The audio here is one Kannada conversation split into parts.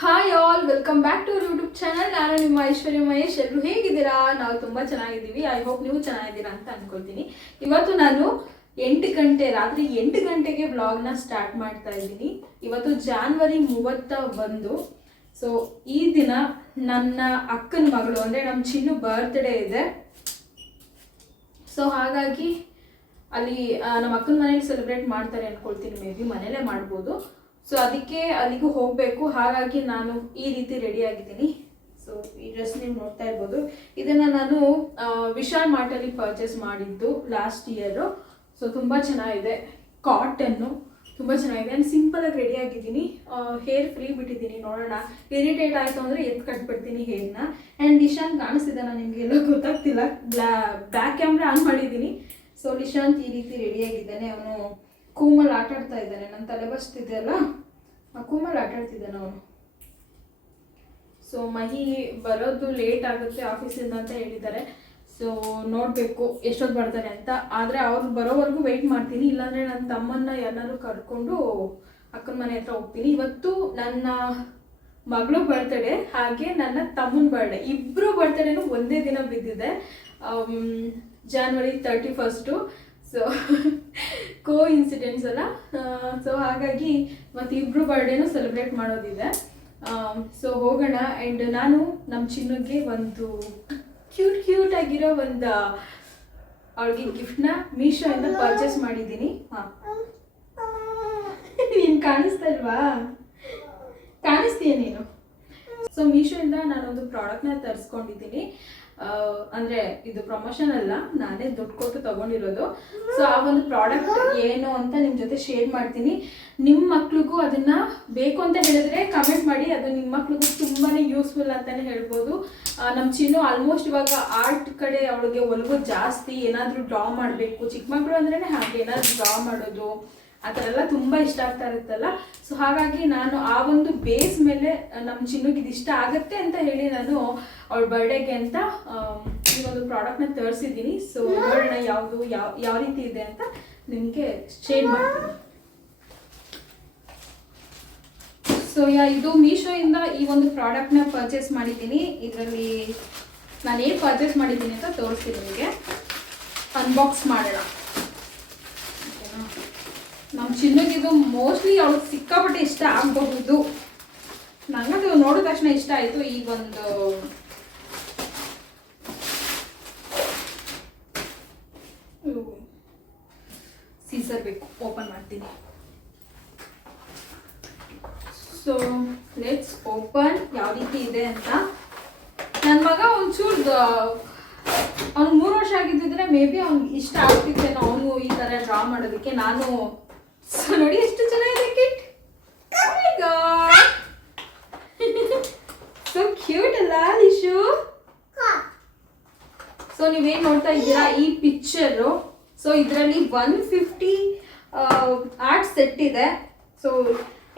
Hi all, welcome back to YouTube channel. ನಾನು ನಿಮ್ಮ ಐಶ್ವರ್ಯ ಮಹೇಶ್. ಎಲ್ಲರೂ ಹೇಗಿದ್ದೀರಾ? ನಾವು ತುಂಬ ಚೆನ್ನಾಗಿದ್ದೀವಿ. ಐ ಹೋಪ್ ನೀವು ಚೆನ್ನಾಗಿದ್ದೀರಾ ಅಂತ ಅಂದ್ಕೊಳ್ತೀನಿ. ಇವತ್ತು ನಾನು ರಾತ್ರಿ 8 ಗಂಟೆಗೆ ವ್ಲಾಗ್ನ ಸ್ಟಾರ್ಟ್ ಮಾಡ್ತಾ ಇದ್ದೀನಿ. ಇವತ್ತು ಜಾನ್ವರಿ 31. ಸೊ ಈ ದಿನ ನನ್ನ ಅಕ್ಕನ ಮಗಳು ಅಂದರೆ ನಮ್ಮ ಚಿನ್ನು ಬರ್ತ್ಡೇ ಇದೆ. ಸೊ ಹಾಗಾಗಿ ಅಲ್ಲಿ ನಮ್ಮ ಅಕ್ಕನ ಮನೇಲಿ ಸೆಲೆಬ್ರೇಟ್ ಮಾಡ್ತಾರೆ ಅಂದ್ಕೊಳ್ತೀನಿ. ಮೇ ಬಿ ಮನೇಲೇ ಮಾಡ್ಬೋದು. ಸೊ ಅದಕ್ಕೆ ಅಲ್ಲಿಗೂ ಹೋಗಬೇಕು. ಹಾಗಾಗಿ ನಾನು ಈ ರೀತಿ ರೆಡಿ ಆಗಿದ್ದೀನಿ. ಸೊ ಈ ಡ್ರೆಸ್ ನೀವು ನೋಡ್ತಾ ಇರ್ಬೋದು. ಇದನ್ನು ನಾನು ವಿಶಾಲ್ ಮಾರ್ಟಲ್ಲಿ ಪರ್ಚೇಸ್ ಮಾಡಿದ್ದು ಲಾಸ್ಟ್ ಇಯರು. ಸೊ ತುಂಬ ಚೆನ್ನಾಗಿದೆ, ಕಾಟನ್ನು ತುಂಬ ಚೆನ್ನಾಗಿದೆ. ಆ್ಯಂಡ್ ಸಿಂಪಲಾಗಿ ರೆಡಿ ಆಗಿದ್ದೀನಿ. ಹೇರ್ ಫ್ರೀ ಬಿಟ್ಟಿದ್ದೀನಿ. ನೋಡೋಣ, ಇರಿಟೇಟ್ ಆಯಿತು ಅಂದರೆ ಕಟ್ಬಿಡ್ತೀನಿ ಹೇರ್ನ. ಆ್ಯಂಡ್ ನಿಶಾಂತ್ ಕಾಣಿಸ್ತಿದ್ದಾನೆ, ನಿಮಗೆ ಎಲ್ಲ ಗೊತ್ತಾಗ್ತಿಲ್ಲ. ಬ್ಯಾಕ್ ಕ್ಯಾಮ್ರಾ ಆನ್ ಮಾಡಿದ್ದೀನಿ. ಸೊ ನಿಶಾಂತ್ ಈ ರೀತಿ ರೆಡಿಯಾಗಿದ್ದಾನೆ. ಅವನು ಕೂಮಲ್ಲಿ ಆಟಾಡ್ತಾ ಇದ್ದಾನೆ. ನನ್ನ ತಲೆ ಬಸ್ತಿದೆಯಲ್ಲ, ಆ ಕೂಮಲ್ಲಿ ಆಟಾಡ್ತಿದ್ದಾನೆ ಅವನು. ಸೊ ಮಹಿ ಬರೋದು ಲೇಟ್ ಆಗುತ್ತೆ ಆಫೀಸಿಂದ ಅಂತ ಹೇಳಿದ್ದಾರೆ. ಸೊ ನೋಡಬೇಕು ಎಷ್ಟೊತ್ತು ಬರ್ತಾರೆ ಅಂತ. ಆದರೆ ಅವ್ರು ಬರೋವರೆಗೂ ವೆಯ್ಟ್ ಮಾಡ್ತೀನಿ. ಇಲ್ಲಾಂದರೆ ನನ್ನ ತಮ್ಮನ್ನ ಯಾರನ್ನಾರು ಕರ್ಕೊಂಡು ಅಕ್ಕನ ಮನೆ ಹತ್ರ ಹೋಗ್ತೀನಿ. ಇವತ್ತು ನನ್ನ ಮಗಳು ಬರ್ತ್ಡೇ, ಹಾಗೆ ನನ್ನ ತಮ್ಮನ ಬರ್ಡೇ, ಇಬ್ಬರು ಬರ್ತ್ಡೇನು ಒಂದೇ ದಿನ ಬಿದ್ದಿದೆ. ಜಾನ್ವರಿ 31. ಸೊ ಕೋ ಇನ್ಸಿಡೆಂಟ್ಸ್ ಅಲ್ಲ. ಸೊ ಹಾಗಾಗಿ ಮತ್ತು ಇಬ್ಬರು ಬರ್ಡೇನೂ ಸೆಲೆಬ್ರೇಟ್ ಮಾಡೋದಿದೆ. ಸೊ ಹೋಗೋಣ. ಆ್ಯಂಡ್ ನಾನು ನಮ್ಮ ಚಿನ್ನಗೆ ಒಂದು ಕ್ಯೂಟ್ ಆಗಿರೋ ಒಂದು ಅವಳಿಗೆ ಗಿಫ್ಟ್ನ ಮೀಶೋಯಿಂದ ಪರ್ಚೇಸ್ ಮಾಡಿದ್ದೀನಿ. ಹಾಂ, ನೀನು ಕಾಣಿಸ್ತಾ ಇಲ್ವಾ? ಕಾಣಿಸ್ತೀಯ ನೀನು? ಸೊ ಮೀಶೋಯಿಂದ ನಾನೊಂದು ಪ್ರಾಡಕ್ಟ್ನ ತರಿಸ್ಕೊಂಡಿದ್ದೀನಿ. ಅಂದರೆ ಇದು ಪ್ರಮೋಷನ್ ಅಲ್ಲ, ನಾನೇ ದುಡ್ಡು ಕೊಟ್ಟು ತೊಗೊಂಡಿರೋದು. ಸೊ ಆ ಒಂದು ಪ್ರಾಡಕ್ಟ್ ಏನು ಅಂತ ನಿಮ್ಮ ಜೊತೆ ಶೇರ್ ಮಾಡ್ತೀನಿ. ನಿಮ್ಮ ಮಕ್ಳಿಗೂ ಅದನ್ನು ಬೇಕು ಅಂತ ಹೇಳಿದ್ರೆ ಕಮೆಂಟ್ ಮಾಡಿ. ಅದು ನಿಮ್ಮ ಮಕ್ಳಿಗೂ ತುಂಬಾ ಯೂಸ್ಫುಲ್ ಅಂತಲೇ ಹೇಳ್ಬೋದು. ನಮ್ಮ ಚಿನ್ನು ಆಲ್ಮೋಸ್ಟ್ ಇವಾಗ ಆರ್ಟ್ ಕಡೆ ಅವಳಿಗೆ ಒಲವು ಜಾಸ್ತಿ. ಏನಾದರೂ ಡ್ರಾ ಮಾಡಬೇಕು, ಚಿಕ್ಕ ಮಕ್ಕಳು ಅಂದ್ರೇ ಹಾಗೆ ಏನಾದರೂ ಡ್ರಾ ಮಾಡೋದು ಆ ಥರ ಎಲ್ಲ ತುಂಬ ಇಷ್ಟ ಆಗ್ತಾ ಇರುತ್ತಲ್ಲ. ಸೊ ಹಾಗಾಗಿ ನಾನು ಆ ಒಂದು ಬೇಸ್ ಮೇಲೆ ನಮ್ಮ ಚಿನ್ನುಗೆ ಇದು ಇಷ್ಟ ಆಗುತ್ತೆ ಅಂತ ಹೇಳಿ ನಾನು ಅವಳ ಬರ್ಡೇಗೆ ಅಂತ ಈ ಒಂದು ಪ್ರಾಡಕ್ಟ್ನ ತರಿಸಿದ್ದೀನಿ. ಸೊ ನೋಡೋಣ ಯಾವುದು ಯಾವ ರೀತಿ ಇದೆ ಅಂತ ನಿಮಗೆ ಶೇರ್ ಮಾಡ್ತೀನಿ. ಸೊ ಇದು ಮೀಶೋಯಿಂದ ಈ ಒಂದು ಪ್ರಾಡಕ್ಟ್ನ ಪರ್ಚೇಸ್ ಮಾಡಿದ್ದೀನಿ. ಇದರಲ್ಲಿ ನಾನು ಏನು ಪರ್ಚೇಸ್ ಮಾಡಿದ್ದೀನಿ ಅಂತ ತೋರಿಸ್ತೀನಿ ನಿಮಗೆ. ಅನ್ಬಾಕ್ಸ್ ಮಾಡೋಣ. ನಮ್ಮ ಚಿನ್ನಗಿದು ಮೋಸ್ಟ್ಲಿ ಅವಳಿಗೆ ಸಿಕ್ಕಾಪಟ್ಟೆ ಇಷ್ಟ ಆಗಬಹುದು. ನನಗದು ನೋಡಿದ ತಕ್ಷಣ ಇಷ್ಟ ಆಯಿತು. ಈ ಒಂದು ಸೀಸರ್ ಬೇಕು, ಓಪನ್ ಮಾಡ್ತೀನಿ. So let's open. ಯಾವ ರೀತಿ ಇದೆ ಅಂತ. ನನ್ನ ಮಗ ಒಂಚೂರು ಅವ್ನು 3 ವರ್ಷ ಆಗಿದ್ದಿದ್ರೆ ಮೇ ಬಿ ಅವ್ನಿಗೆ ಇಷ್ಟ ಆಗ್ತಿತ್ತೇನೋ ಅವನು ಈ ಥರ ಡ್ರಾ ಮಾಡೋದಕ್ಕೆ. ನಾನು ಸೊ ನೋಡಿ ಎಷ್ಟು ಚೆನ್ನಾಗಿದೆ ಕಿಟ್. ಸೊ ಕ್ಯೂಟ್ ಅಲ್ಲ ಲಿಶು? ಸೊ ನೀವೇನು ನೋಡ್ತಾ ಇದ್ದೀರಾ ಈ ಪಿಕ್ಚರು. ಸೊ ಇದರಲ್ಲಿ 150 ಆರ್ಟ್ ಸೆಟ್ ಇದೆ. ಸೊ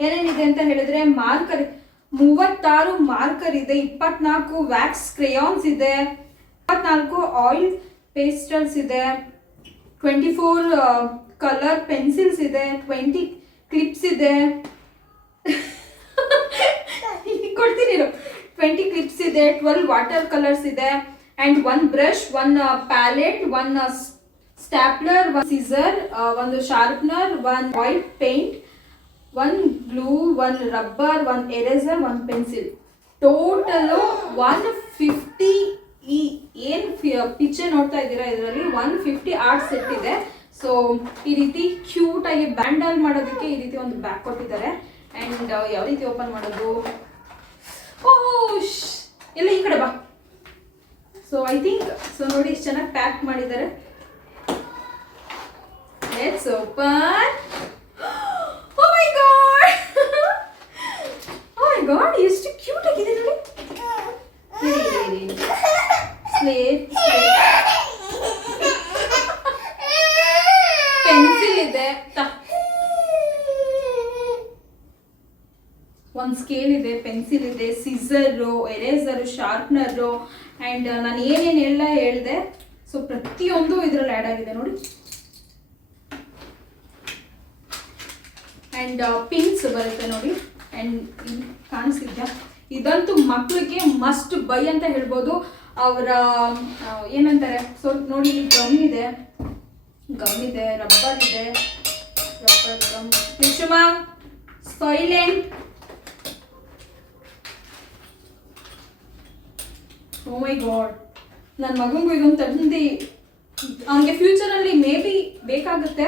ಏನೇನಿದೆ ಅಂತ ಹೇಳಿದ್ರೆ, ಮಾರ್ಕರ್ 36 ಮಾರ್ಕರ್ ಇದೆ, 24 ವ್ಯಾಕ್ಸ್ ಕ್ರೇಯಾನ್ಸ್ ಇದೆ, 24 ಆಯಿಲ್ ಪೇಸ್ಟಲ್ಸ್ ಇದೆ, 24 ಕಲರ್ ಪೆನ್ಸಿಲ್ಸ್ ಇದೆ, 20 ಕ್ಲಿಪ್ಸ್ ಇದೆ. ಕೊಡ್ತೀನಿ, 20 ಕ್ಲಿಪ್ಸ್ ಇದೆ, 12 ವಾಟರ್ ಕಲರ್ಸ್ ಇದೆ, and 1 brush, 1 palette, 1 stapler, 1 scissor, 1 sharpener, 1 oil paint, 1 glue, 1 rubber, 1 eraser, 1 pencil. Total 150. ಏನು ಪಿಕ್ಚರ್ ನೋಡ್ತಾ ಇದ್ದೀರಾ ಇದರಲ್ಲಿ 150 ಆರ್ಟ್ ಸೆಟ್ ಇದೆ. ಸೊ ಈ ರೀತಿ ಕ್ಯೂಟಾಗಿ ಬ್ಯಾಂಡಲ್ ಮಾಡೋದಕ್ಕೆ ಈ ರೀತಿ ಒಂದು ಬ್ಯಾಗ್ ಕೊಟ್ಟಿದ್ದಾರೆ. ಆ್ಯಂಡ್ ಯಾವ ರೀತಿ ಓಪನ್ ಮಾಡೋದು? ಎಲ್ಲ ಈ ಕಡೆ ಬಾ. ಸೊ ಐ ಥಿಂಕ್ ಸೊ ನೋಡಿ ಎಷ್ಟು ಚೆನ್ನಾಗಿ ಪ್ಯಾಕ್ ಮಾಡಿದ್ದಾರೆ. Let's open. Oh my god, ಎಷ್ಟು ಕ್ಯೂಟ್ ಆಗಿದೆ ನೋಡಿ. ಪೆನ್ಸಿಲ್ ಇದೆ, ಒಂದು ಸ್ಕೇಲ್ ಇದೆ, ಪೆನ್ಸಿಲ್ ಇದೆ, ಸಿಸರು, ಎರೇಸರು, ಶಾರ್ಪ್ನರು, ಆ್ಯಂಡ್ ನಾನು ಏನೇನೆಲ್ಲ ಹೇಳಿದೆ ಸೊ ಪ್ರತಿಯೊಂದು ಇದರಲ್ಲಿ ಆ್ಯಡ್ ಆಗಿದೆ ನೋಡಿ. ಆ್ಯಂಡ್ ಪಿನ್ಸ್ ಬರುತ್ತೆ ನೋಡಿ. ಆ್ಯಂಡ್ ಕಾಣಿಸ್ತಿದ್ಯಾ, ಇದಂತೂ ಮಕ್ಕಳಿಗೆ ಮಸ್ಟ್ ಬೈ ಅಂತ ಹೇಳ್ಬೋದು. ಅವರ ಏನಂತಾರೆ, ಸೊ ನೋಡಿ ಗಮ್ ಇದೆ, ರಬ್ಬರ್ ಇದೆ, rubber gum. Vishwa silent. Oh my God, ನನ್ನ ಮಗನಿಗೂ ಇದೊಂದು ತಂದು ಅವನಿಗೆ ಫ್ಯೂಚರಲ್ಲಿ ಮೇ ಬಿ ಬೇಕಾಗುತ್ತೆ.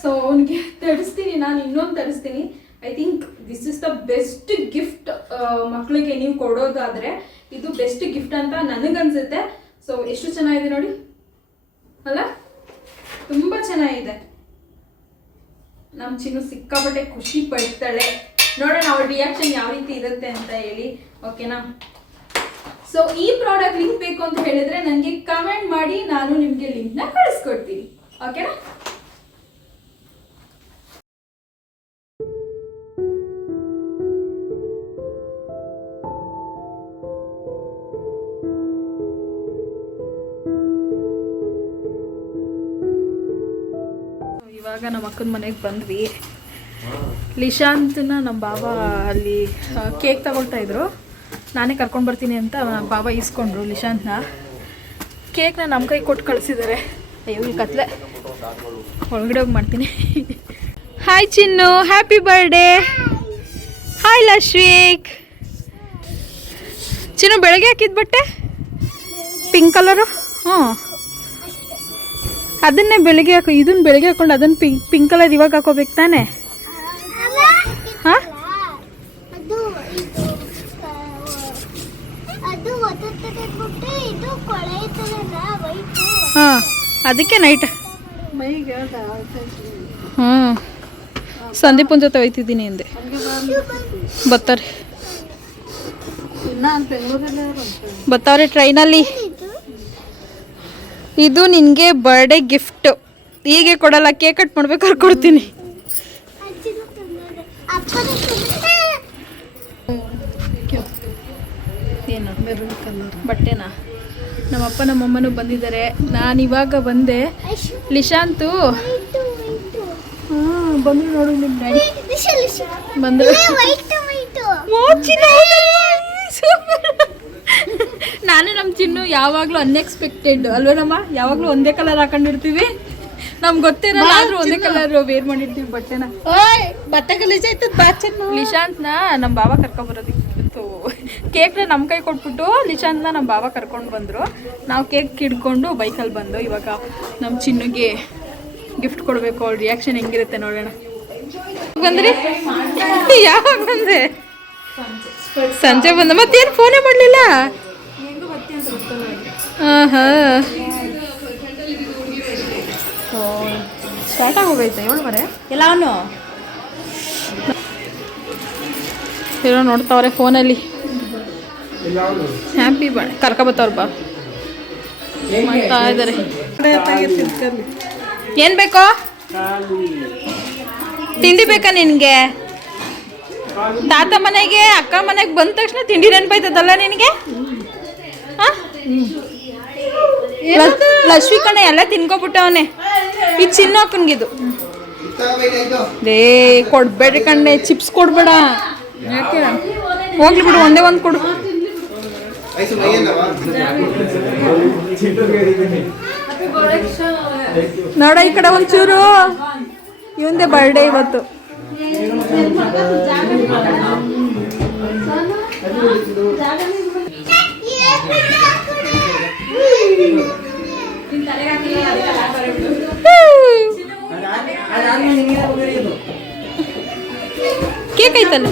ಸೊ ಅವನಿಗೆ ತರಿಸ್ತೀನಿ, ನಾನು ಇನ್ನೊಂದು ತರಿಸ್ತೀನಿ. I think this is the best gift. ಮಕ್ಕಳಿಗೆ ನೀವು ಕೊಡೋದಾದರೆ ಇದು ಬೆಸ್ಟ್ ಗಿಫ್ಟ್ ಅಂತ ನನಗನ್ಸುತ್ತೆ. ಸೊ ಎಷ್ಟು ಚೆನ್ನಾಗಿದೆ ನೋಡಿ ಅಲ್ಲ, ತುಂಬ ಚೆನ್ನಾಗಿದೆ. ನಮ್ಮ ಚಿನ್ನು ಸಿಕ್ಕಾಪಟ್ಟೆ ಖುಷಿ ಪಡ್ತಾಳೆ. ನೋಡೋಣ ಅವಳ ರಿಯಾಕ್ಷನ್ ಯಾವ ರೀತಿ ಇರುತ್ತೆ ಅಂತ ಹೇಳಿ, ಓಕೆನಾ? ಸೊ ಈ ಪ್ರಾಡಕ್ಟ್ ಲಿಂಕ್ ಬೇಕು ಅಂತ ಹೇಳಿದ್ರೆ ನನಗೆ ಕಮೆಂಟ್ ಮಾಡಿ, ನಾನು ನಿಮಗೆ ಲಿಂಕ್ನ ಕಳಿಸ್ಕೊಡ್ತೀನಿ, ಓಕೆನಾ? ಇವಾಗ ನಮ್ಮ ಅಕ್ಕನ ಮನೆಗೆ ಬಂದ್ವಿ. ಲಿಶಾಂತ್ನ ನಮ್ಮ ಬಾಬಾ ಅಲ್ಲಿ ಕೇಕ್ ತಗೊಳ್ತಾ ಇದ್ರು. ನಾನೇ ಕರ್ಕೊಂಡು ಬರ್ತೀನಿ ಅಂತ ಬಾಬಾ ಇಸ್ಕೊಂಡ್ರು ಲಿಶಾಂತ್ನ. ಕೇಕ್ನ ನಮ್ಮ ಕೈ ಕೊಟ್ಟು ಕಳಿಸಿದ್ದಾರೆ. ಅಯ್ಯೋ ಇಲ್ಲಿ ಕತ್ಲೆ, ಒಳಗಡೆ ಹೋಗಿ ಮಾಡ್ತೀನಿ. ಹಾಯ್ ಚಿನ್ನು, ಹ್ಯಾಪಿ ಬರ್ಡೇ. ಹಾಯ್ ಲಶ್ವಿಕ್. ಚಿನ್ನು ಬೆಳಗ್ಗೆ ಹಾಕಿದ ಬಟ್ಟೆ ಪಿಂಕ್ ಕಲರು. ಹ್ಞೂ, ಅದನ್ನೇ ಬೆಳಗ್ಗೆ ಹಾಕೋ, ಇದನ್ನ ಬೆಳಗ್ಗೆ ಹಾಕೊಂಡು ಅದನ್ನು ಪಿಂಕ್ ಕಲರ್ ಇವಾಗ ಹಾಕೋಬೇಕು ತಾನೆ? ಹಾಂ, ಹಾಂ, ಅದಕ್ಕೆ ನೈಟ್. ಹ್ಞೂ, ಸಂದೀಪನ ಜೊತೆ ಹೋಯ್ತಿದ್ದೀನಿ ಹಿಂದೆ. ಬರ್ತಾವ್ರೆ ಟ್ರೈನಲ್ಲಿ. ಇದು ನಿನಗೆ ಬರ್ಡೇ ಗಿಫ್ಟ್. ಹೀಗೆ ಕೊಡಲ್ಲ, ಕೇಕ್ ಕಟ್ ಮಾಡ್ಬೇಕಾದ್ರೆ ಕೊಡ್ತೀನಿ. ಏನು ಬಟ್ಟೆನಾ? ನಮ್ಮಪ್ಪ ನಮ್ಮಮ್ಮನೂ ಬಂದಿದ್ದಾರೆ. ನಾನು ಇವಾಗ ಬಂದೆ. ಲಿಶಾಂತು ಬಂದು ನೋಡು, ನಿಮ್ಮ ಡ್ಯಾಡಿ ಬಂದು. ನಾನು ನಮ್ಮ ಚಿನ್ನು ಯಾವಾಗಲೂ ಅನ್ಎಕ್ಸ್ಪೆಕ್ಟೆಡ್ ಅಲ್ವೇನಮ್ಮ? ಯಾವಾಗಲೂ ಒಂದೇ ಕಲರ್ ಹಾಕೊಂಡಿರ್ತೀವಿ, ನಮ್ಗೆ ಗೊತ್ತಿರಲ್ಲ, ಆದ್ರೂ ಒಂದೇ ಕಲರ್ ವೇರ್ ಮಾಡಿರ್ತೀವಿ ಬಟ್ಟೆನ. ಬಟ್ಟೆ ಗಲೀಜ್ ಆಯ್ತದ. ಲಿಶಾಂತ್ನ ನಮ್ಮ ಬಾಬಾ ಕರ್ಕೊಂಬರೋದಿತ್ತು. ಕೇಕ್ನ ನಮ್ಮ ಕೈ ಕೊಟ್ಬಿಟ್ಟು ಲಿಶಾಂತ್ನ ನಮ್ಮ ಬಾಬಾ ಕರ್ಕೊಂಡು ಬಂದರು. ನಾವು ಕೇಕ್ ಹಿಡ್ಕೊಂಡು ಬೈಕಲ್ಲಿ ಬಂದು ಇವಾಗ ನಮ್ಮ ಚಿನ್ನುಗೆ ಗಿಫ್ಟ್ ಕೊಡಬೇಕು. ಅವ್ಳ ರಿಯಾಕ್ಷನ್ ಹೆಂಗಿರುತ್ತೆ ನೋಡೋಣ. ಬಂದ್ರಿ? ಯಾವಾಗ ಬಂದೆ? ಸಂಜೆ ಬಂದ. ಮತ್ತೇನು ಫೋನೇ ಮಾಡಲಿಲ್ಲ? ಹಾಂ ಹಾಂ, ಸ್ಟಾರ್ಟ್ ಆಗೋಗೈತೆ 7:30 ಎಲ್ಲ. ಅವನು ಇರೋ ನೋಡ್ತಾವ್ರೆ ಫೋನಲ್ಲಿ. ಹ್ಯಾಪಿ ಬರ್ಡೇ ಕರ್ಕೊಬತ್ತವ್ರ ಬಾ ಮಾಡ್ತಾ ಇದ್ದಾರೆ. ಏನು ಬೇಕೋ? ತಿಂಡಿ ಬೇಕಾ ನಿನಗೆ? ತಾತ ಮನೆಗೆ ಅಕ್ಕ ಮನೆಗೆ ಬಂದ ತಕ್ಷಣ ತಿಂಡಿ ನೆನಪಾಯ್ತದಲ್ಲ ನಿನಗೆ? ಹಾಂ, ಲಕ್ಷ್ಮಿ ಕಣ ಎಲ್ಲ ತಿನ್ಕೊಬಿಟ್ಟವನೆ. ಇದು ಚಿನ್ನ ಅಕ್ಕನಿಗಿದು. ರೇ ಕೊಡ್ಬೇಡ್ರಿ ಕಣ್ಣೆ, ಚಿಪ್ಸ್ ಕೊಡ್ಬೇಡ. ಯಾಕೆ? ಹೋಗ್ಲಿ ಬಿಡು, ಒಂದೇ ಒಂದು ಕೊಡು. ನೋಡ ಈ ಕಡೆ ಒಂಚೂರು. ಇವಂದೇ ಬರ್ಡೇ ಇವತ್ತು. ಕೇಕ್ ಐತಲ್ಲ?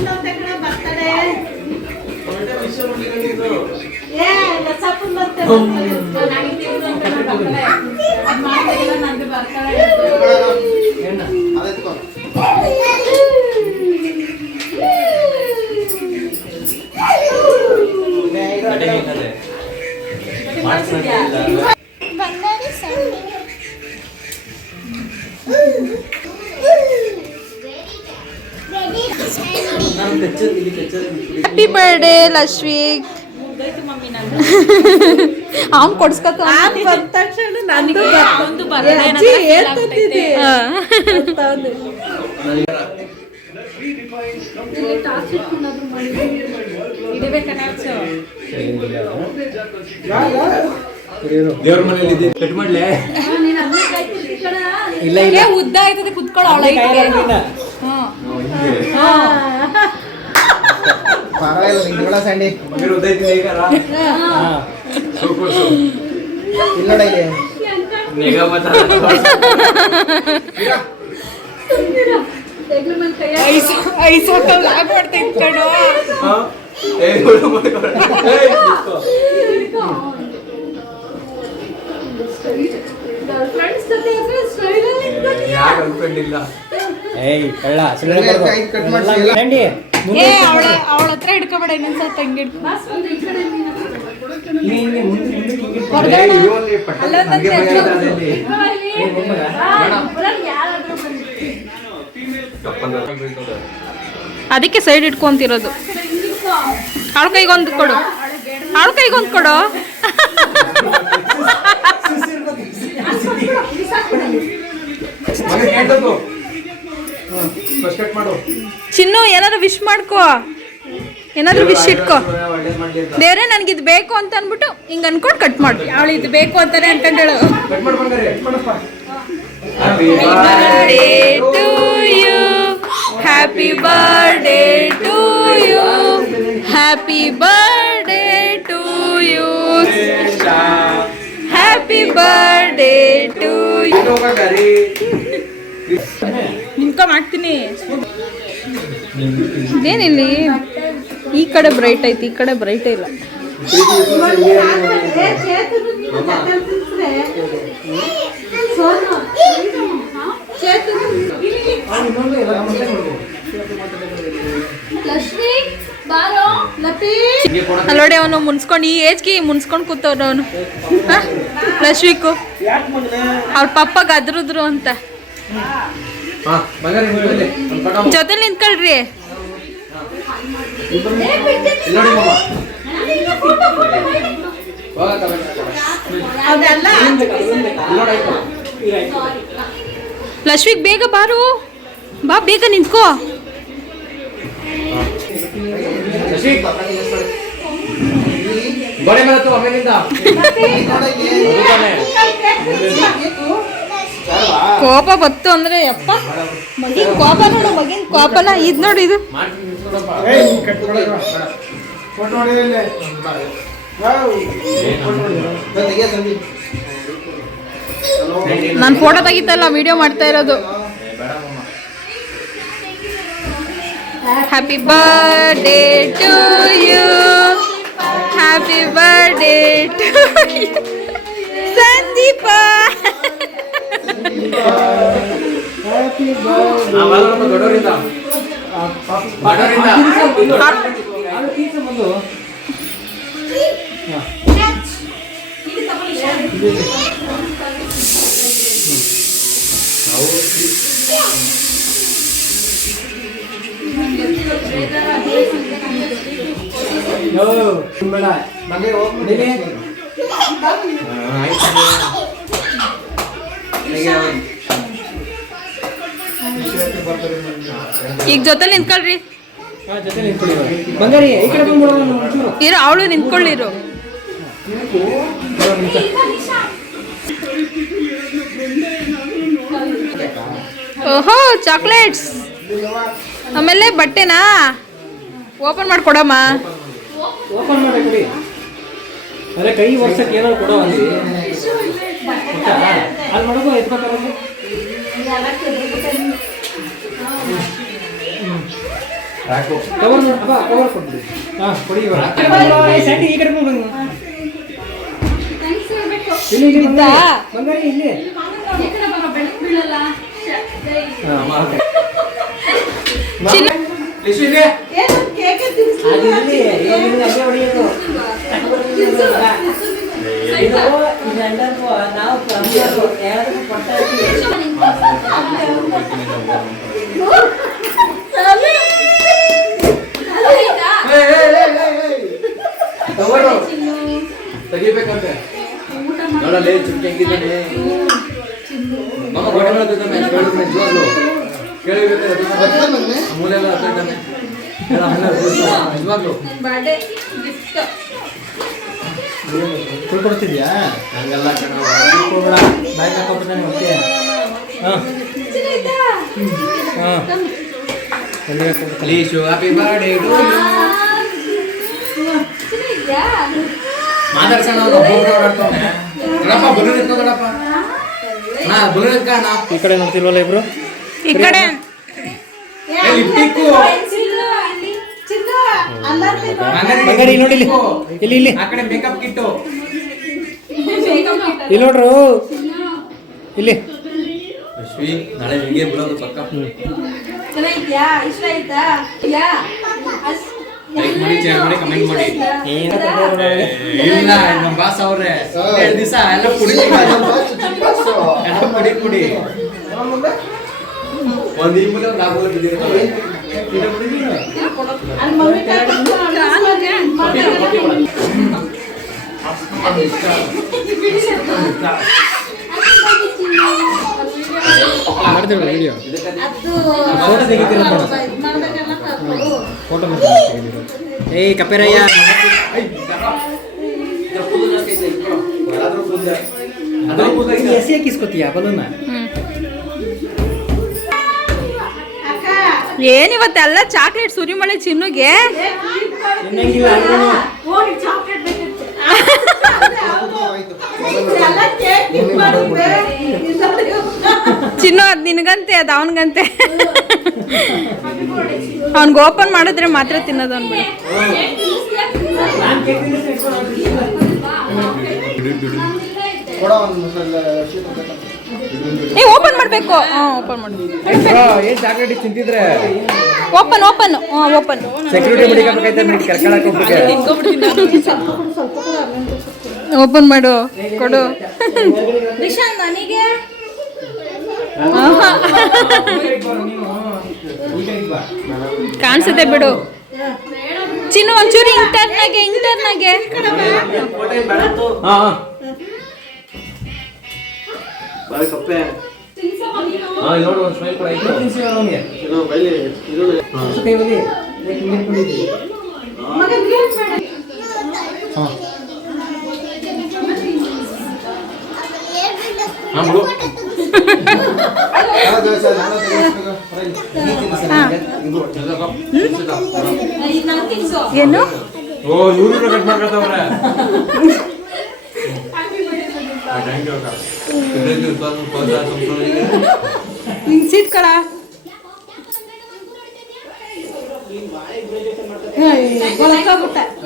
Happy birthday Lashvik. ಅವ್ನು ಕೊಡ್ಸ್ಕೊತ ಬಂದ ತಕ್ಷಣ ನಂದು ಒಂದು ಬರ್ಡೇ ಇಲ್ಲಿ ಟಾರ್ಚ್ ಇಟ್ಕೊಂಡಾದ್ರೂ ಮಾಡಿ ದೇವ್ರ ಮನೇಲಿ ಕಟ್ ಮಾಡ್ಲೆ ಇಲ್ಲ ಇಲ್ಲ ಉದ್ದ ಆಯ್ತದೆ ಕುತ್ಕೊಳ್ಳೋ ಪರವಾಗಿಲ್ಲ ನಿಂಗಳ ಸಂಡಿ ಉದ್ದೈತಿ ಈಗ ಇಲ್ಲ ಇಲ್ಲಿ ನಿಗಾ ಮತ ಅವಳ ಹತ್ರ ಹಿಡ್ಕೊಬೇಡ ಇನ್ನೊಂದ್ ಸ್ವಲ್ಪ ಹಿಂಗೆ ಅದಕ್ಕೆ ಸೈಡ್ ಇಟ್ಕೊಂತಿರೋದು. ಅವಳ ಕೈಗೊಂದು ಕೊಡು, ಅವಳ ಕೈಗೊಂದು ಕೊಡು. ಚಿನ್ನು ಏನಾದ್ರು ವಿಶ್ ಮಾಡ್ಕೋ, ಏನಾದ್ರು ವಿಶ್ ಇಟ್ಕೋ. ದೇವ್ರೆ ನನ್ಗಿದ್ ಬೇಕು ಅಂತ ಅನ್ಬಿಟ್ಟು ಹಿಂಗ ಅನ್ಕೊಂಡು ಕಟ್ ಮಾಡು. ಅವಳು ಇದು ಬೇಕು ಅಂತಾನೆ ಅನ್ಕೊಂಡೇಳು. Happy birthday to you, happy birthday to you, happy birthday to you. ನಿಂತ್ಕೊ ಮಾಡ್ತೀನಿ. ಏನಿಲ್ಲಿ ಈ ಕಡೆ ಬ್ರೈಟ್ ಐತಿ, ಈ ಕಡೆ ಬ್ರೈಟೇ ಇಲ್ಲ. ಅಲ್ಲೋಡೆ ಅವನು ಮುನ್ಸ್ಕೊಂಡು ಈ ಏಜ್ಗೆ ಮುನ್ಸ್ಕೊಂಡು ಕೂತವ್ರು ಅವನು. ಲಕ್ಷ್ಮಿಕು ಅವ್ರ ಪಪ್ಪ ಗದ್ರುದ್ರು ಅಂತ ಜೊತೆಲಿ ನಿಂತ್ಕೊಳ್ರಿ. ಲಕ್ಷ್ಮಿಗ್ ಬೇಗ ಬಾರು, ಬಾ ಬೇಗ ನಿಂತ್ಕೋ. ಕೋಪ ಬತ್ತು ಅಂದ್ರೆ ಯಪ್ಪ ಮಗಿನ ಕೋಪ ನೋಡು, ಮಗಿನ ಕೋಪನ ಇದ್ ನೋಡಿ. ಇದು ನಾನು ಫೋಟೋ ತೆಗಿತಲ್ಲ, ವಿಡಿಯೋ ಮಾಡ್ತಾ ಇರೋದು. Happy birthday to you, happy birthday to you Sandeep. ಈಗ ಜೊತೆ ನಿಂತ್ಕೊಳ್ರಿ. ಇರೋ ಅವಳು ನಿಂತ್ಕೊಳ್ಳಿರು. ಓಹೋ ಚಾಕ್ಲೇಟ್ಸ್. ಆಮೇಲೆ ಬಟ್ಟೆನಾ ಓಪನ್ ಮಾಡ್ಕೊಡಮ್ಮ. ಅರೆ ಕೈ ವರ್ಷಕ್ಕೆ ಏನಾದ್ರು ಕೊಡೋ ಅಲ್ಲಿ ಮಾಡೋದು ಎತ್ಬೇಕಾದ್ರೆ ಕವರ್ ಕವರ್ ಕೊಡ್ತೀವಿ. ಹಾಂ ಕೊಡಿ ಸ್ಯಾಂಡಿ ಈ ಕಡೆ ಬಂಗಾರಿ ಇಲ್ಲಿ ತೆಗಿಬೇಕಂತೆ ನೋಡಲ್ಲ ಚುಟ್ಟಿ ಹೆಂಗಿದ್ದಾನೆ. ಮೂಲೆಲ್ಲ ಹತ್ತೈತಾನೆ. ಎಲ್ಲ ಅಣ್ಣ ನಿಜವಾಗ್ಲು ಬರ್ಡೇ ಗಿಫ್ಟ್. ಕೊಡ್ತಿದ್ಯಾ ಹಂಗೆಲ್ಲ ಕಣ. ಬಾಯ್ ಹಾಕೋಬಿಟ್ಟಾನೆ ಮತ್ತೆ ಹಾಂ ಹಾಂ ಪ್ಲೀಸ್ ಹ್ಯಾಪಿ ಬರ್ಡೇ ಟು ಚೆನ್ನಾಗಿದ್ಯಾ? ಮಾತಾಡ್ಸೋಣ ಓಡಾಡ್ತಾನೆ. ನೋಡಪ್ಪ ಬಲೂನ್ ಎತ್ಕೊ ನೋಡಪ್ಪ. ಅಣ್ಣ ಬಲೂನ್ ಎತ್ಕ ಅಣ್ಣ. ಈ ಕಡೆ ನೋಡ್ತಿಲ್ವಲ್ಲ ಇಬ್ರು ಈ ಕಡೆ ಲಿಪ್ಟಿಕ್ಕು ಬಂಗಾರಿ ನೋಡಿ ಇಲ್ಲಿ ಇಲ್ಲಿ ಇಲ್ಲಿ ಆ ಕಡೆ ಮೇಕಪ್ ಕಿಟ್ಟು. ಇಲ್ಲಿ ನೋಡ್ರು ಇಲ್ಲಿ ಅಶ್ವಿ ನಾಳೆ ನಿಮಗೆ ಬಿಡೋದು ಪಕ್ಕ. ಚೆನ್ನಾಗಿದ್ಯಾ? ಇಷ್ಟ ಆಯ್ತಾ? ಯಾ ಲೈಕ್ ಮಾಡಿ ಶೇರ್ ಮಾಡಿ ಕಮೆಂಟ್ ಮಾಡಿ. ಏನು ಇಲ್ಲ ನಮ್ಮ ಬಾಸ್ ಅವ್ರೆ 2 ದಿವಸ ಎಲ್ಲ ಪುಡಿ ಪುಡಿ ಒಂದು ಈ ಮೂಲೆ ಒಂದು ಆ ಮೂಲೆ ಬಿದ್ದಿರ್ತವೆ. ಅಲ್ಲಿ ಮಮ್ಮಿ ಮಾಡ್ತೀವಿ ವಿಡಿಯೋ ಅದು ಫೋಟೋ ತೆಗಿತೀರ ಮಾಡ್ಬೇಕಲ್ಲ ಫೋಟೋ ಏಯ್ ಕಪ್ಪೇರಯ್ಯ ಎಸಿ ಹಾಕಿಸ್ಕೊತೀಯ ಬಲೂನ ಏನಿವತ್ತೆಲ್ಲ ಚಾಕ್ಲೇಟ್ ಸುರಿಮಳೆ ಚಿನ್ನುಗೆ ಇನ್ನಂಗಿಲ್ಲ ಹೋಗಿ ಚಾಕ್ಲೇಟ್ ಬೇಕಿತ್ತು. ಚಿನ್ನು ಅದ್ ನಿನಗಂತೆ ಅದ್ ಅವನಿಗಂತೆ ಅವ್ನಿಗೆ ಓಪನ್ ಮಾಡಿದ್ರೆ ಮಾತ್ರ ತಿನ್ನೋದು ಅನ್ಬಿಡು ಕೊಡ ಒಂದು ಶೀಟ್ ಏ ಓಪನ್ ಮಾಡಬೇಕು ಓಪನ್ ಮಾಡು ಏನ್ ಚಾಕ್ಲೇಟ್ ತಿಂತಿದ್ರೆ ಓಪನ್ ಓಪನ್ ಓಪನ್ ಸೆಕ್ಯೂರಿಟಿ ಬಿಡಿಕಬೇಕಾಯ್ತು ನೋಡಿ ಕರ್ಕೊಳಕ್ ಓಪನ್ ಮಾಡು ಕೊಡು ನಿಶಾಂತ್ ನನಗೆ ಕಾಣಿಸುತ್ತೆ ಬಿಡು ಚಿನ್ನು ಒಂಚೂರು ಇಂಟರ್ನಾಗೆ ಇಂಟರ್ನಾಗೆ ಹಾ ನೋಡು ಒಂದು ಸ್ಮೈಲ್ ಕೂಡ ಆಯ್ತು. ಹಾ ಬಿಡು. ಏನು ಓ ಇವ್ರು ಕಟ್ ಮಾಡ್ಕೊತಾವ್ರೆ. ಥ್ಯಾಂಕ್ ಯು ಅಕ್ಕ. ಹಿಂಗ್ ಸೀಟ್ ಕಡ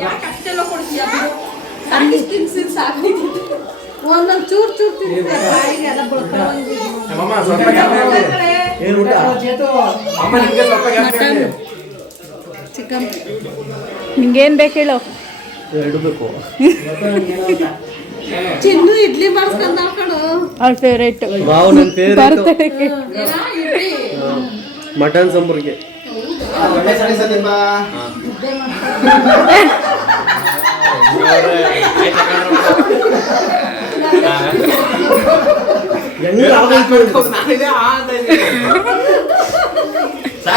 ಯಾಕೆ ಅಷ್ಟೆಲ್ಲ ಕೊಡ್ತೀಯಾ? ತಿನ್ಸಿದ್ ಸಾಕೈತಿ. ಒಂದೊಂದು ಚೂರ್ ಚೂರ್ ತಿನ್ನಿಸ್ದೆ ಬಾಯಿಗೆ ಎಲ್ಲ ಅಮ್ಮ ಸ್ವಲ್ಪ ಗ್ಯಾಪ್ ಇದೆ. ಏನು ಊಟ? ಅಮ್ಮ ನಿಮಗೆ ಸ್ವಲ್ಪ ಗ್ಯಾಪ್ ಇದೆ. ಚಿಕನ್ ನಿಂಗೇನ್ ಬೇಕು ಹೇಳು ಎರಡು ಬೇಕು ಚಿನ್ನು ಇಡ್ಲಿ ಮಾಡಿಸ್ಕೊಂಡ್ ಹಾಕೊಂಡು ಅವ್ರ ಫೇವ್ರೇಟ್ ವಾವ್ ನನ್ನ ಫೇವರೇಟ್ ಬರ್ತಡೇಗೆ ಮಟನ್ ಸಾಂಬಾರ್ಗೆ ಒಳ್ಳೆ ಸರಿ ಸದೀಪ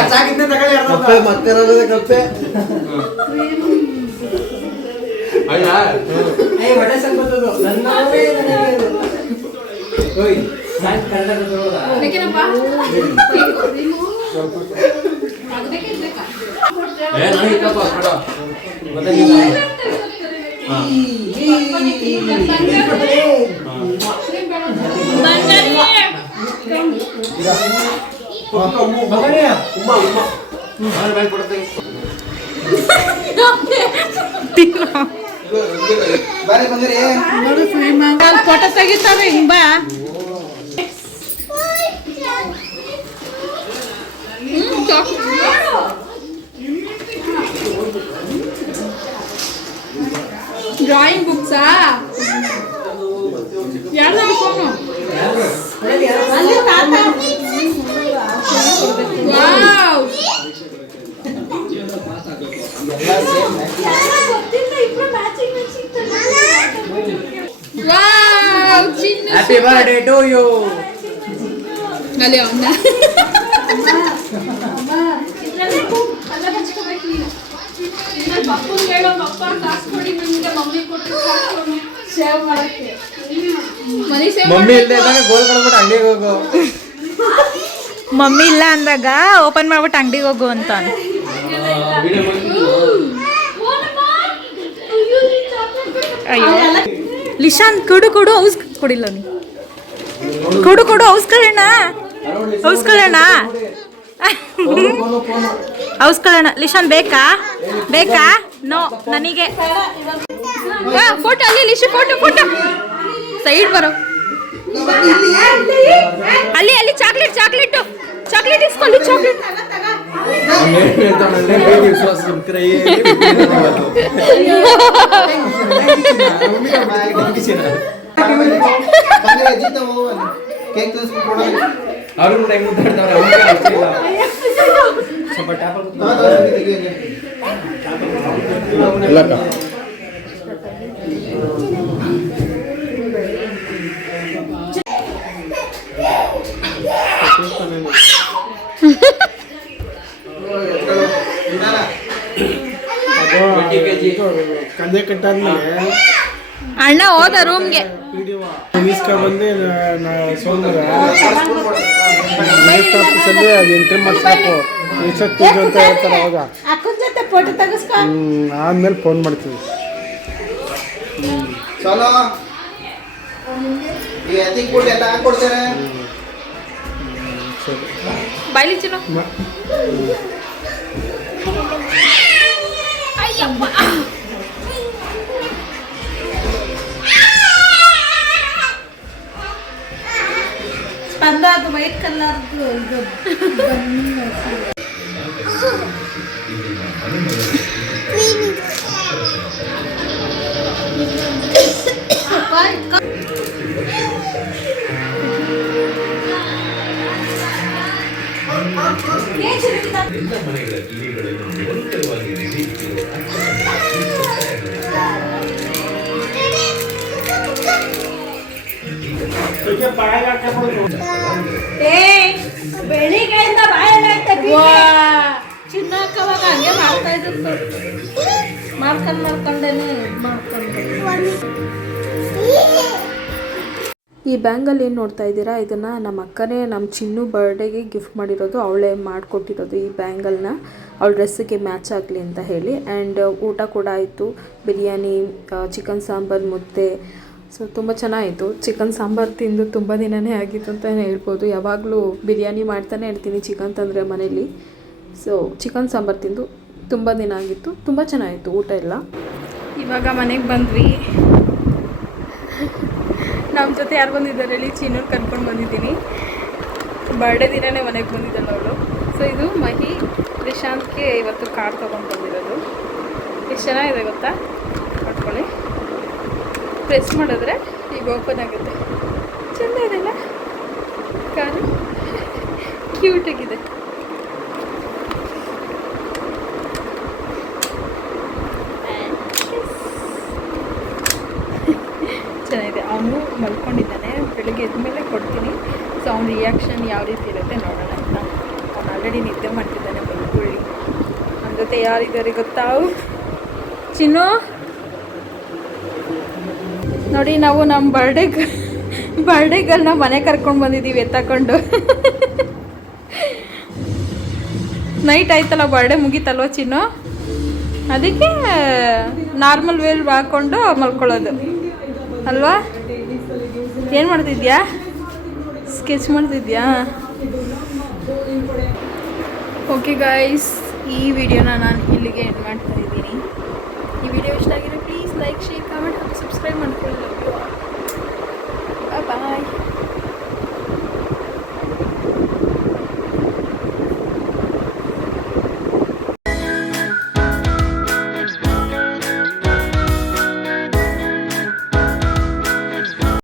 ಸಾಕಿದ್ದೆ ತಗೊಳ್ಳಿ ಅರ್ಧ. ಮತ್ತೆ ಇರೋದೇ ಕಪ್ಪೆ ಅಲ್ಲ ಬೇಕೇನಪ್ಪ? ಏ ನನಗೆ ಇಕ್ಕಪ್ಪ ಬೇಡ. ಗೊತ್ತಾಗಿಲ್ಲ. ಹಾ. ಬಾರಿ ಬಂದ್ರಿ ಫೋಟೋ ತೆಗಿತಾರೆ ಹಿಂಗ್ ಬಾ ಡ್ರಾಯಿಂಗ್ ಬುಕ್ಸಾ? ಯಾರ್ದಾದ್ರು ಫೋನು? ಅಲ್ಲಿ ತಾತ. Wow. Wow, Chinnu happy birthday to you. ಅಲ್ಲಿ ಅವನ್ನ ಅಮ್ಮ ಇದ್ರಲ್ಲಿ ಅಲ್ಲ ಹಚ್ಕೋಬೇಕು ನೀನು ಇದ್ರಲ್ಲಿ ಪಪ್ಪಂಗೆ ಹೇಳೋ ಪಪ್ಪ ಕಾಸು ಕೊಡಿ ನನಗೆ ಮಮ್ಮಿ ಕೊಟ್ಟು ಸೇವ್ ಮಾಡಕ್ಕೆ ಮನಿ ಸೇವ್ ಮಮ್ಮಿ ಇಲ್ಲದೆ ಇದ್ದಾಗ ಗೋಲ್ ಕಳ್ಬಿಟ್ಟು ಅಂಗಡಿಗೆ ಹೋಗು. ಮಮ್ಮಿ ಇಲ್ಲ ಅಂದಾಗ ಓಪನ್ ಮಾಡ್ಬಿಟ್ಟು ಅಂಗಡಿಗೆ ಹೋಗು ಅಂತ ಅಯ್ಯೋ ಲಿಶಾಂತ್ ಕೊಡು ಔಸ್ ಕೊಡಿಲ್ಲ ನೀ ಕೊಡು ಔಸ್ಕೊಳ್ಳೋಣ ಔಸ್ಕೊಳ್ಳೋಣ ಲಿಶಾಂತ್ ಬೇಕಾ ನೋ ನನಗೆ ಫೋಟೋ ಅಲ್ಲಿ ಲಿಶಿ ಫೋಟೋ ಸೈಡ್ ಬರೋ ಅಲ್ಲಿ ಚಾಕ್ಲೇಟ್ ಇಸ್ಕೊಳ್ಳಿ ಚಾಕ್ಲೇಟ್ ಬಂದಿರ ಅಜಿತ್ ನಾವು ಕೇಕ್ ತಿನ್ಸ್ಬಿಟ್ಟು ಕೊಡೋಣ. ಅವರು ಕೂಡ ಹೆಂಗ್ ಮುದ್ದಾಡ್ತಾವ್ರೆ, ಅವ್ರಿಗೆ ಅರ್ಥ ಇಲ್ಲ. ಸ್ವಲ್ಪ ಟ್ಯಾಪ್ ಇಲ್ಲಕ್ಕ ಕಂದೆ ಕಟ್ಟಾದ್ಮೇಲೆ ಅಣ್ಣ ಹೋದ ರೂಮ್ಗೆ ಬಂದು ಸೋಮವಾರ ಆಫೀಸಲ್ಲಿ ಅದು ಎಂಟ್ರಿ ಮಾಡಿಸ್ಬೇಕು ಎಷ್ಟೊತ್ತು ಪೂಜೆ ಅಂತ ಹೇಳ್ತಾರೆ ಅವಾಗ. ಆದ್ಮೇಲೆ ಫೋನ್ ಮಾಡ್ತೀವಿ. ಚಲೋ ಈ ಎತ್ತಿಗೆ ಕೊಟ್ಟು ಎಲ್ಲ ಹಾಕೊಡ್ತಾರೆ. ಬಾಯ್ಲಿ ಚಿನ್ನು ಸ್ಪಂದ ಅದು ವೈಟ್ ಕಲರ್ದು ಇದು ಬೆಳಿಗ್ಗೆಯಿಂದ ಬಾಯಲ್ಲಿ ಚಿನ್ನಕ್ಕವಾಗ ಹಂಗೆ ಮಾಡ್ತಾ ಇದ್ರು ಮಾಡ್ಕೊಂಡೇನೆ ಈ ಬ್ಯಾಂಗಲ್ ಏನು ನೋಡ್ತಾ ಇದ್ದೀರಾ, ಇದನ್ನು ನಮ್ಮ ಅಕ್ಕನೇ ನಮ್ಮ ಚಿನ್ನು ಬರ್ಡೇಗೆ ಗಿಫ್ಟ್ ಮಾಡಿರೋದು, ಅವಳೇ ಮಾಡಿಕೊಟ್ಟಿರೋದು ಈ ಬ್ಯಾಂಗಲ್ನ ಅವಳ ಡ್ರೆಸ್ಸಿಗೆ ಮ್ಯಾಚ್ ಆಗಲಿ ಅಂತ ಹೇಳಿ. ಆ್ಯಂಡ್ ಊಟ ಕೂಡ ಆಯಿತು, ಬಿರಿಯಾನಿ, ಚಿಕನ್ ಸಾಂಬಾರು, ಮುದ್ದೆ. ಸೊ ತುಂಬ ಚೆನ್ನಾಗಿತ್ತು. ಚಿಕನ್ ಸಾಂಬಾರು ತಿಂದು ತುಂಬ ದಿನವೇ ಆಗಿತ್ತು ಅಂತಲೇ ಹೇಳ್ಬೋದು. ಯಾವಾಗಲೂ ಬಿರಿಯಾನಿ ಮಾಡ್ತಾನೆ ಇರ್ತೀನಿ ಚಿಕನ್ ತಂದರೆ ಮನೇಲಿ. ಸೊ ಚಿಕನ್ ಸಾಂಬಾರು ತಿಂದು ತುಂಬ ದಿನ ಆಗಿತ್ತು, ತುಂಬ ಚೆನ್ನಾಗಿತ್ತು ಊಟ ಎಲ್ಲ. ಇವಾಗ ಮನೆಗೆ ಬಂದ್ವಿ. ನಮ್ಮ ಜೊತೆ ಯಾರು ಬಂದಿದ್ದಾರೆ ಹೇಳಿ, ಚಿನ್ನೂರು ಕರ್ಕೊಂಡು ಬಂದಿದ್ದೀನಿ. ಬರ್ಡೇ ದಿನವೇ ಮನೆಗೆ ಬಂದಿದ್ದಲ್ಲ ಅವಳು. ಸೊ ಇದು ಮಹಿ ರಿಶಾಂತ್ಗೆ ಇವತ್ತು ಕಾರ್ ತೊಗೊಂಡು ಬಂದಿರೋದು. ಎಷ್ಟು ಚೆನ್ನಾಗಿದೆ ಗೊತ್ತಾ, ನೋಡ್ಕೊಳ್ಳಿ. ಪ್ರೆಸ್ ಮಾಡಿದ್ರೆ ಈಗ ಓಪನ್ ಆಗುತ್ತೆ. ಚೆಂದ ಇದೆಲ್ಲ ಕಾರು, ಕ್ಯೂಟಾಗಿದೆ. ಚೆನ್ನಾಗಿದೆ. ಅವನು ಮಲ್ಕೊಂಡಿದ್ದಾನೆ, ಬೆಳಿಗ್ಗೆ ಎದ್ಮೇಲೆ ಕೊಡ್ತೀನಿ. ಸೊ ಅವ್ನ ರಿಯಾಕ್ಷನ್ ಯಾವ ರೀತಿ ಇರುತ್ತೆ ನೋಡೋಣ ಅಂತ. ಅವ್ನು ಆಲ್ರೆಡಿ ನಿದ್ದೆ ಮಾಡ್ತಿದ್ದಾನೆ, ಮಲ್ಕೊಳ್ಳಿ. ನಮ್ಮ ಜೊತೆ ಯಾರಿದ್ದಾರೆ ಗೊತ್ತಾವು ಚಿನ್ನು. ನೋಡಿ, ನಾವು ನಮ್ಮ ಬರ್ಡೇಗಳನ್ನ ಮನೆ ಕರ್ಕೊಂಡು ಬಂದಿದ್ದೀವಿ ಎತ್ತಕೊಂಡು. ನೈಟ್ ಆಯ್ತಲ್ಲ, ಬರ್ಡೇ ಮುಗೀತಲ್ವ ಚಿನ್ನು, ಅದಕ್ಕೆ ನಾರ್ಮಲ್ ವೇರ್ ಹಾಕ್ಕೊಂಡು ಮಲ್ಕೊಳ್ಳೋದು ಅಲ್ವಾ. ಏನು ಮಾಡ್ತಿದ್ಯಾ, ಸ್ಕೆಚ್ ಮಾಡ್ತಿದ್ಯಾ? ಓಕೆ ಗೈಸ್, ಈ ವಿಡಿಯೋನ ನಾನು ಇಲ್ಲಿಗೆ ಎಂಡ್ ಮಾಡ್ತಾ ಇದ್ದೀನಿ. ಈ ವಿಡಿಯೋ ಇಷ್ಟ ಆಗಿದ್ರೆ ಪ್ಲೀಸ್ ಲೈಕ್, ಶೇರ್, ಕಮೆಂಟ್ ಹಾಗೂ ಸಬ್ಸ್ಕ್ರೈಬ್ ಮಾಡ್ಕೊಳ್ಳಿ.